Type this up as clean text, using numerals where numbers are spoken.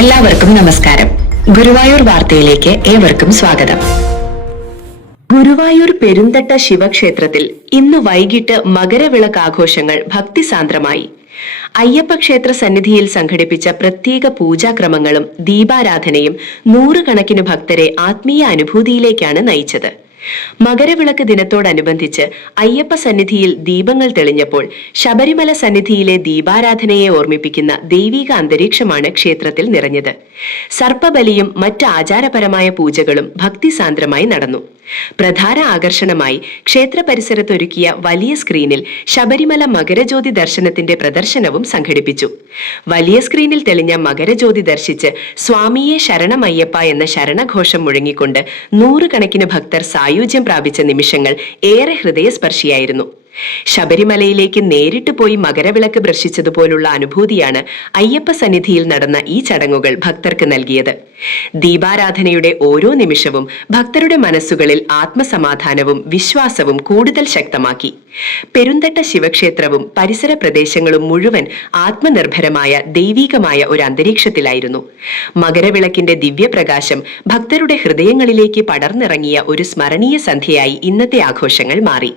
എല്ലാവർക്കും നമസ്കാരം. ഗുരുവായൂർ വാർത്തയിലേക്ക് ഏവർക്കും സ്വാഗതം. ഗുരുവായൂർ പെരുന്തട്ട ശിവക്ഷേത്രത്തിൽ ഇന്ന് വൈകിട്ട് മകരവിളക്ക് ആഘോഷങ്ങൾ ഭക്തിസാന്ദ്രമായി. അയ്യപ്പ ക്ഷേത്ര സന്നിധിയിൽ സംഘടിപ്പിച്ച പ്രത്യേക പൂജാക്രമങ്ങളും ദീപാരാധനയും നൂറുകണക്കിന് ഭക്തരെ ആത്മീയ അനുഭൂതിയിലേക്കാണ് നയിച്ചത്. മകരവിളക്ക് ദിനത്തോടനുബന്ധിച്ച് അയ്യപ്പ സന്നിധിയിൽ ദീപങ്ങൾ തെളിഞ്ഞപ്പോൾ ശബരിമല സന്നിധിയിലെ ദീപാരാധനയെ ഓർമ്മിപ്പിക്കുന്ന ദൈവിക അന്തരീക്ഷമാണ് ക്ഷേത്രത്തിൽ നിറഞ്ഞത്. സർപ്പബലിയും മറ്റ് ആചാരപരമായ പൂജകളും ഭക്തിസാന്ദ്രമായി നടന്നു. പ്രധാന ആകർഷണമായി ക്ഷേത്ര പരിസരത്തൊരുക്കിയ വലിയ സ്ക്രീനിൽ ശബരിമല മകരജ്യോതി ദർശനത്തിന്റെ പ്രദർശനവും സംഘടിപ്പിച്ചു. വലിയ സ്ക്രീനിൽ തെളിഞ്ഞ മകരജ്യോതി ദർശിച്ച് സ്വാമിയെ ശരണമയ്യപ്പ എന്ന ശരണഘോഷം മുഴങ്ങിക്കൊണ്ട് നൂറുകണക്കിന് ഭക്തർ സായുജ്യം പ്രാപിച്ച നിമിഷങ്ങൾ ഏറെ ഹൃദയസ്പർശിയായിരുന്നു. ശബരിമലയിലേക്ക് നേരിട്ട് പോയി മകരവിളക്ക് ദർശിച്ചതുപോലുള്ള അനുഭൂതിയാണ് അയ്യപ്പ സന്നിധിയിൽ നടന്ന ഈ ചടങ്ങുകൾ ഭക്തർക്ക് നൽകിയത്. ദീപാരാധനയുടെ ഓരോ നിമിഷവും ഭക്തരുടെ മനസ്സുകളിൽ ആത്മസമാധാനവും വിശ്വാസവും കൂടുതൽ ശക്തമാക്കി. പെരുന്തട്ട ശിവക്ഷേത്രവും പരിസര പ്രദേശങ്ങളും മുഴുവൻ ആത്മനിർഭരമായ ദൈവീകമായ ഒരു അന്തരീക്ഷത്തിലായിരുന്നു. മകരവിളക്കിന്റെ ദിവ്യപ്രകാശം ഭക്തരുടെ ഹൃദയങ്ങളിലേക്ക് പടർന്നിറങ്ങിയ ഒരു സ്മരണീയ സന്ധ്യയായി ഇന്നത്തെ ആഘോഷങ്ങൾ മാറി.